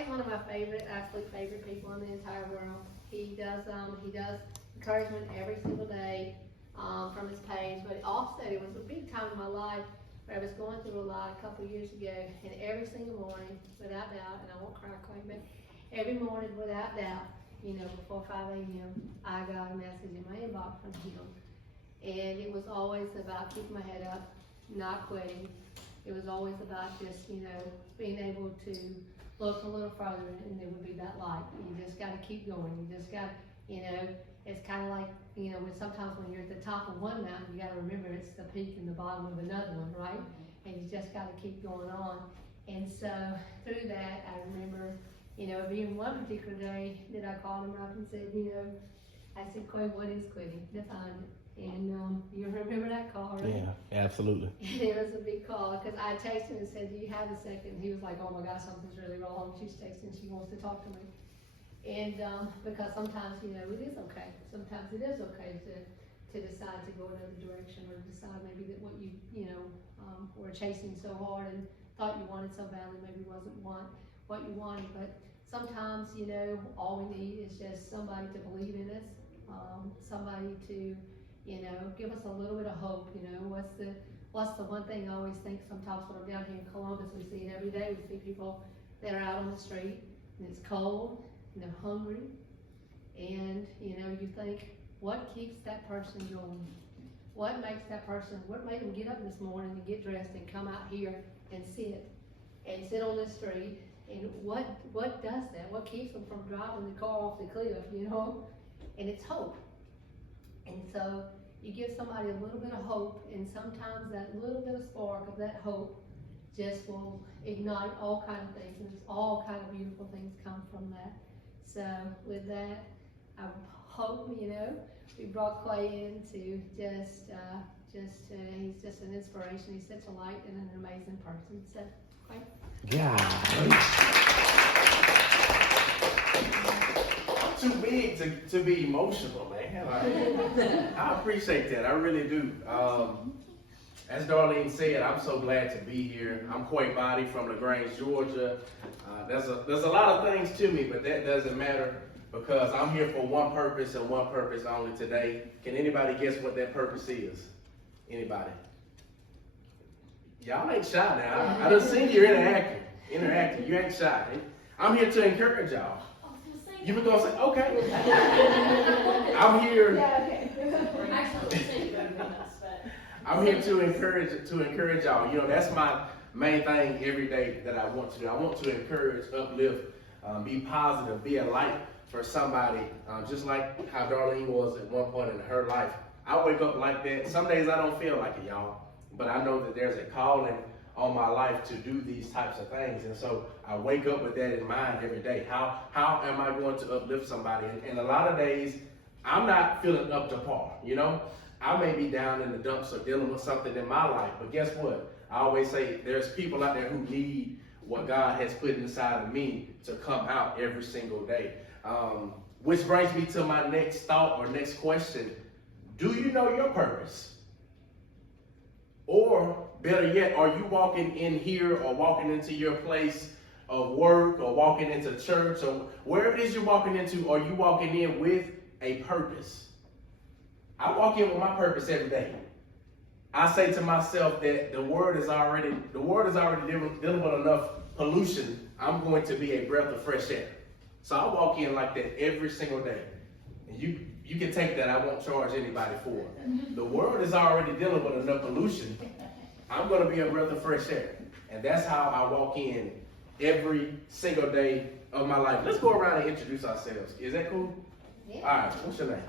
Quay's one of my absolute favorite people in the entire world. He does encouragement every single day, from his page, but also it was a big time in my life where I was going through a lot a couple of years ago, and every single morning, without doubt, and I won't cry, Quay, but every morning, without doubt, before 5 a.m., I got a message in my inbox from him. And it was always about keeping my head up, not quitting. It was always about just, being able to look a little further, and there would be that light. You just gotta keep going. You just gotta, it's kind of like, sometimes when you're at the top of one mountain, you gotta remember it's the peak and the bottom of another one, right? And you just gotta keep going on. And so through that, I remember, being one particular day that I called him up and said, I said, Quay, what is quitting? Define it. And you remember that call, right? Yeah, absolutely. It was a big call, because I texted him and said, do you have a second? He was like, oh my gosh, something's really wrong. She's texting, she wants to talk to me. And because sometimes, it is okay. Sometimes it is okay to decide to go another direction, or decide maybe that what you were chasing so hard and thought you wanted so badly maybe wasn't what you wanted. But sometimes, all we need is just somebody to believe in us, somebody to, give us a little bit of hope. What's the one thing I always think sometimes when I'm down here in Columbus, we see it every day. We see people that are out on the street, and it's cold, and they're hungry, and you think, what keeps that person going? What makes that person, what made them get up this morning and get dressed and come out here and sit on the street? And what does that? What keeps them from driving the car off the cliff, And it's hope. And so you give somebody a little bit of hope, and sometimes that little bit of spark of that hope just will ignite all kind of things, and just all kind of beautiful things come from that. So with that, I hope, we brought Quay in to he's just an inspiration. He's such a light and an amazing person. So, Quay. Yeah. I'm too big to be emotional, man. I appreciate that. I really do. As Darlene said, I'm so glad to be here. I'm Quay Boddie from LaGrange, Georgia. There's a lot of things to me, but that doesn't matter, because I'm here for one purpose and one purpose only today. Can anybody guess what that purpose is? Anybody? Y'all ain't shy now. I done seen you interacting. You ain't shy. I'm here to encourage y'all. You were gonna say, okay. I'm here. Yeah, okay. I'm here to encourage y'all. That's my main thing every day that I want to do. I want to encourage, uplift, be positive, be a light for somebody, just like how Darlene was at one point in her life. I wake up like that. Some days I don't feel like it, y'all, but I know that there's a calling on my life to do these types of things, and so I wake up with that in mind every day. How am I going to uplift somebody? And a lot of days I'm not feeling up to par. I may be down in the dumps or dealing with something in my life, but guess what? I always say there's people out there who need what God has put inside of me to come out every single day. Which brings me to my next thought or next question. Do you know your purpose? Or better yet, are you walking in here or walking into your place of work or walking into church or wherever it is you're walking into, are you walking in with a purpose? I walk in with my purpose every day. I say to myself that the world is already dealing with enough pollution. I'm going to be a breath of fresh air. So I walk in like that every single day. And you can take that. I won't charge anybody for it. The world is already dealing with enough pollution. I'm going to be a breath of fresh air. And that's how I walk in every single day of my life. Let's go around and introduce ourselves. Is that cool? Yeah. All right. What's your name?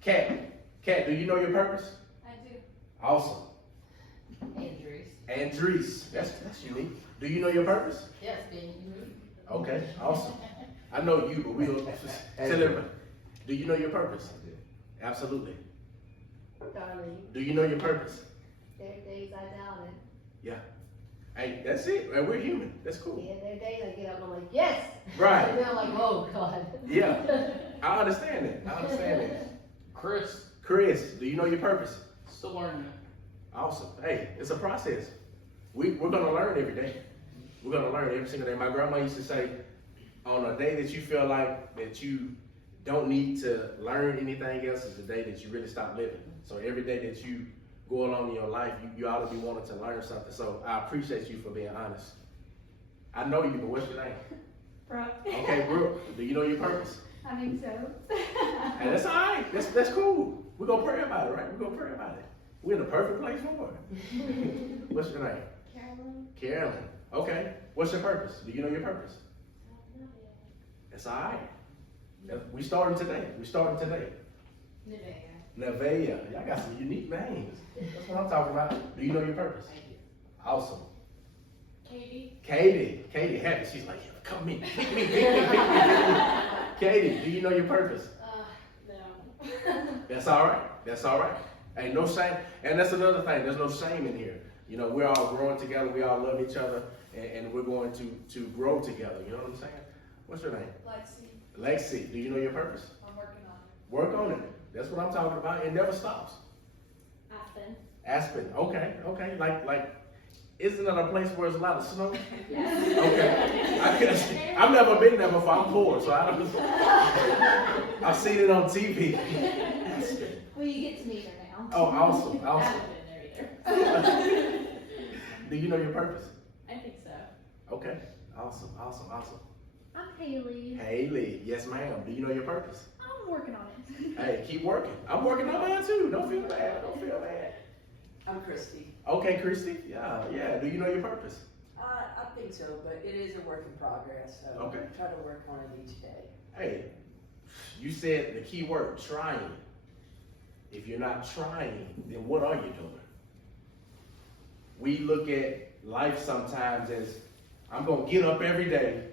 Cat. Cat, do you know your purpose? I do. Awesome. Andrews. Andrees. That's unique. Do you know your purpose? Yes, being unique. Okay. Awesome. I know you, but we'll tell everybody. Do you know your purpose? I do. Absolutely. Darlene, Do you know your purpose? there are days I doubt it. Yeah. Hey, that's it. And we're human. That's cool. Yeah, there are days I get up and I'm like, yes! Right. And then I'm like, oh God. Yeah. I understand that. Chris, do you know your purpose? Still learning. Awesome. Hey, it's a process. We're going to learn every day. We're gonna learn every single day. My grandma used to say, on a day that you feel like that you don't need to learn anything else is the day that you really stop living. So every day that you go along in your life, you ought to be wanting to learn something. So I appreciate you for being honest. I know you, but what's your name? Brooke. Okay, Brooke, do you know your purpose? I think so. Hey, that's all right. That's cool. We're gonna pray about it, right? We're gonna pray about it. We're in the perfect place for it. What's your name? Carolyn. Carolyn. Okay. What's your purpose? Do you know your purpose? That's all right. We starting today. Nevaeh. Y'all got some unique names. That's what I'm talking about. Do you know your purpose? Awesome. Katie, happy. She's like, come me. Pick me. Katie, do you know your purpose? No. That's all right. Ain't no shame. And that's another thing. There's no shame in here. You know, we're all growing together. We all love each other. And we're going to grow together. You know what I'm saying? What's your name? Lexi. Do you know your purpose? I'm working on it. Work on it. That's what I'm talking about. It never stops. Aspen. Okay. Like, isn't that a place where there's a lot of snow? Yes. Okay. I've never been there before. I'm poor, so I don't. I've seen it on TV. Aspen. Well, you get to meet her now. Oh, awesome. I haven't been there either. Do you know your purpose? I think so. Okay. Awesome. I'm Haley. Haley. Yes, ma'am. Do you know your purpose? I'm working on it. Hey, keep working. I'm working on mine too. Don't feel bad. I'm Christy. Okay, Christy. Yeah. Do you know your purpose? I think so, but it is a work in progress, so Okay. try to work on it each day. Hey, you said the key word, trying. If you're not trying, then what are you doing? We look at life sometimes as, I'm going to get up every day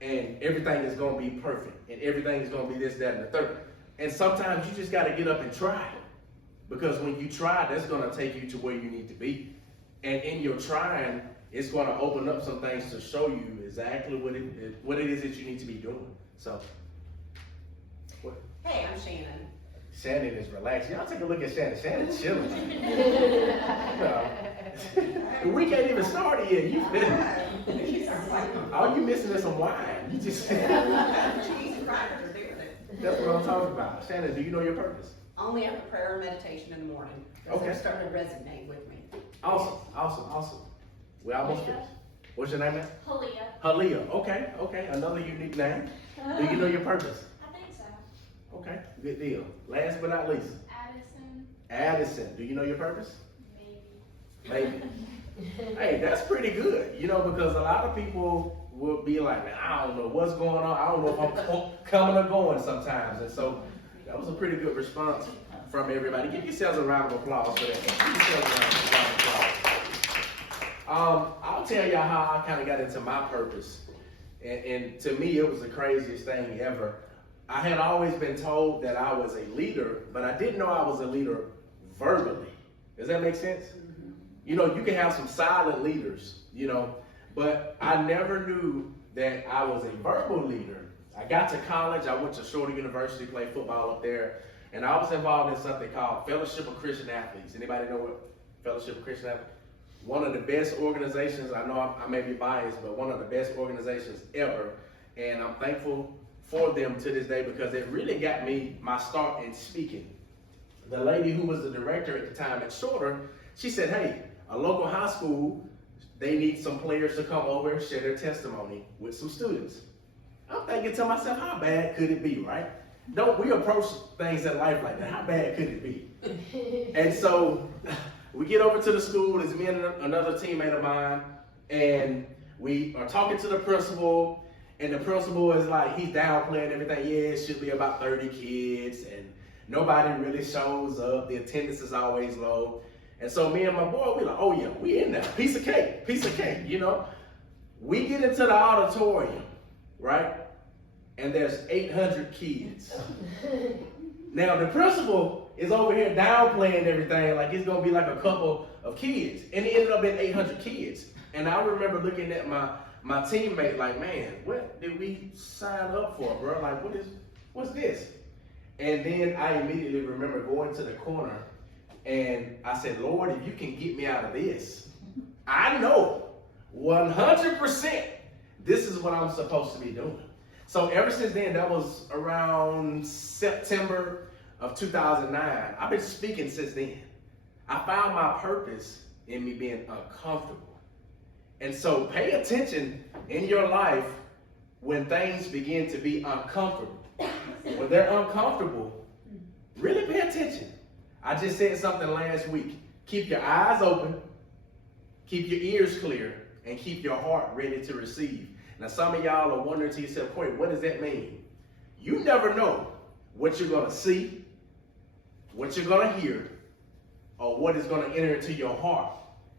and everything is going to be perfect and everything is going to be this, that, and the third. And sometimes you just got to get up and try. Because when you try, that's going to take you to where you need to be. And in your trying, it's going to open up some things to show you exactly what it is that you need to be doing. So, what? Hey, I'm Shannon. Shannon is relaxed. Y'all take a look at Shannon. Shannon's chilling. The week ain't even started yet. All you missing is some wine. You just. Cheese and crackers are doing it. That's what I'm talking about. Shannon, do you know your purpose? Only have a prayer and meditation in the morning. Because Okay. they're starting to resonate with me. Awesome. We almost finished. What's your name, man? Halia. Halia. Okay. Another unique name. Do you know your purpose? I think so. Okay, good deal. Last but not least, Addison. Do you know your purpose? Maybe. Hey, that's pretty good. You know, because a lot of people will be like, man, I don't know what's going on. I don't know if I'm coming or going sometimes. And so that was a pretty good response from everybody. Give yourselves a round of applause for that. Give yourselves a round of applause. I'll tell y'all how I kind of got into my purpose. And to me, it was the craziest thing ever. I had always been told that I was a leader, but I didn't know I was a leader verbally. Does that make sense? Mm-hmm. You know, you can have some silent leaders, you know, but I never knew that I was a verbal leader. I got to college, I went to Shorter University, played football up there, and I was involved in something called Fellowship of Christian Athletes. Anybody know what Fellowship of Christian Athletes? One of the best organizations, I know I may be biased, but one of the best organizations ever, and I'm thankful for them to this day because it really got me my start in speaking. The lady who was the director at the time at Shorter, she said, hey, a local high school, they need some players to come over and share their testimony with some students. I'm thinking to myself, how bad could it be, right? Don't we approach things in life like that? How bad could it be? And so we get over to the school, there's me and another teammate of mine, and we are talking to the principal, and the principal is like, he's downplaying everything. Yeah, it should be about 30 kids, and nobody really shows up. The attendance is always low. And so me and my boy, we like, oh yeah, we in there. Piece of cake, you know? We get into the auditorium, right? And there's 800 kids. Now the principal is over here downplaying everything like it's gonna be like a couple of kids. And it ended up being 800 kids. And I remember looking at my teammate like, man, what did we sign up for, bro? Like, what's this? And then I immediately remember going to the corner and I said, Lord, if you can get me out of this, I know 100%, this is what I'm supposed to be doing. So ever since then, that was around September of 2009. I've been speaking since then. I found my purpose in me being uncomfortable. And so pay attention in your life when things begin to be uncomfortable. When they're uncomfortable, really pay attention. I just said something last week. Keep your eyes open, keep your ears clear, and keep your heart ready to receive. Now, some of y'all are wondering to yourself, Quay, what does that mean? You never know what you're going to see, what you're going to hear, or what is going to enter into your heart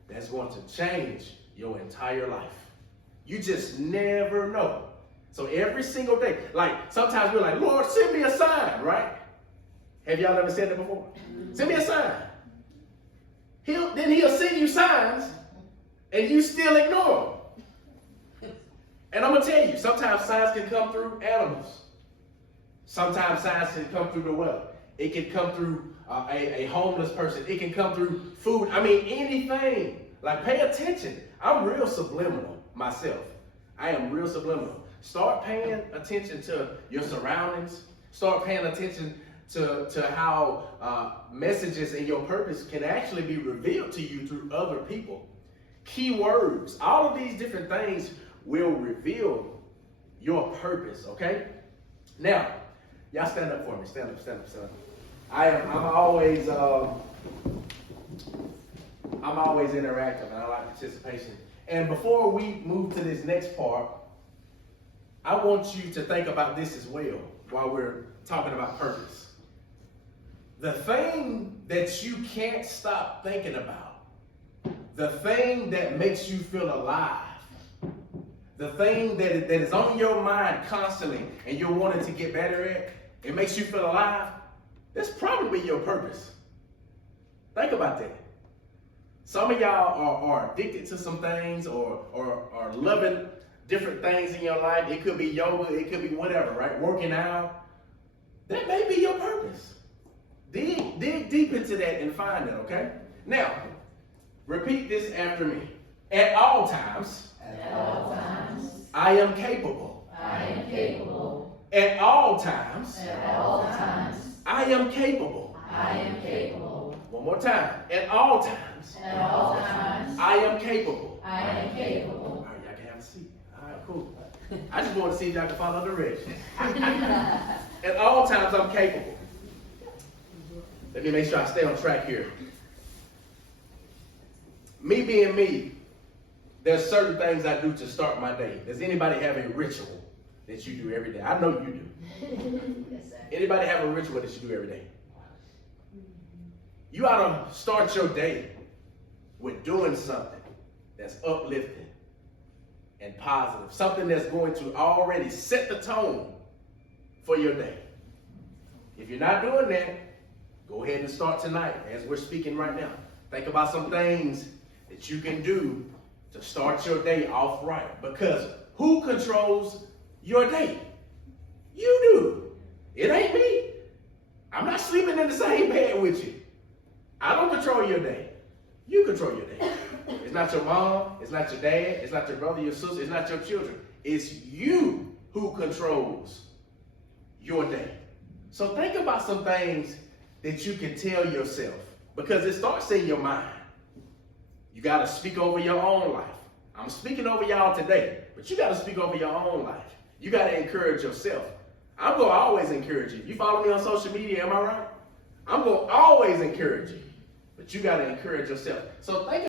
that's going to change your entire life. You just never know. So every single day, like sometimes we're like, Lord, send me a sign, right? Have y'all ever said that before? Send me a sign. Then he'll send you signs and you still ignore them. And I'm going to tell you, sometimes signs can come through animals. Sometimes signs can come through the weather. It can come through a homeless person. It can come through food. I mean, anything. Like, pay attention. I'm real subliminal myself. I am real subliminal. Start paying attention to your surroundings. Start paying attention to how messages and your purpose can actually be revealed to you through other people. Keywords, all of these different things will reveal your purpose, okay? Now, y'all stand up for me. Stand up, stand up, stand up. I'm always interactive and I like participation. And before we move to this next part, I want you to think about this as well while we're talking about purpose. The thing that you can't stop thinking about, the thing that makes you feel alive, the thing that is on your mind constantly and you're wanting to get better at, it makes you feel alive, that's probably your purpose. Think about that. Some of y'all are addicted to some things or are loving different things in your life. It could be yoga, it could be whatever, right? Working out. That may be your purpose. Dig deep into that and find it, okay? Now, repeat this after me. At all times, I am capable. I am capable. At all times, I am capable. I am capable. One more time. At all times, I am capable. I am capable. All right, y'all can have a seat. All right, cool. I just want to see if y'all can follow directions. At all times, I'm capable. Let me make sure I stay on track here. Me being me, there's certain things I do to start my day. Does anybody have a ritual that you do every day? I know you do. Yes, sir. Anybody have a ritual that you do every day? You ought to start your day with doing something that's uplifting and positive. Something that's going to already set the tone for your day. If you're not doing that, go ahead and start tonight as we're speaking right now. Think about some things that you can do to start your day off right. Because who controls your day? You do. It ain't me. I'm not sleeping in the same bed with you. I don't control your day. You control your day. It's not your mom. It's not your dad. It's not your brother, your sister. It's not your children. It's you who controls your day. So think about some things that you can tell yourself, because it starts in your mind. You got to speak over your own life. I'm speaking over y'all today, but you got to speak over your own life. You got to encourage yourself. I'm going to always encourage you. You follow me on social media, am I right? I'm going to always encourage you, but you got to encourage yourself. So think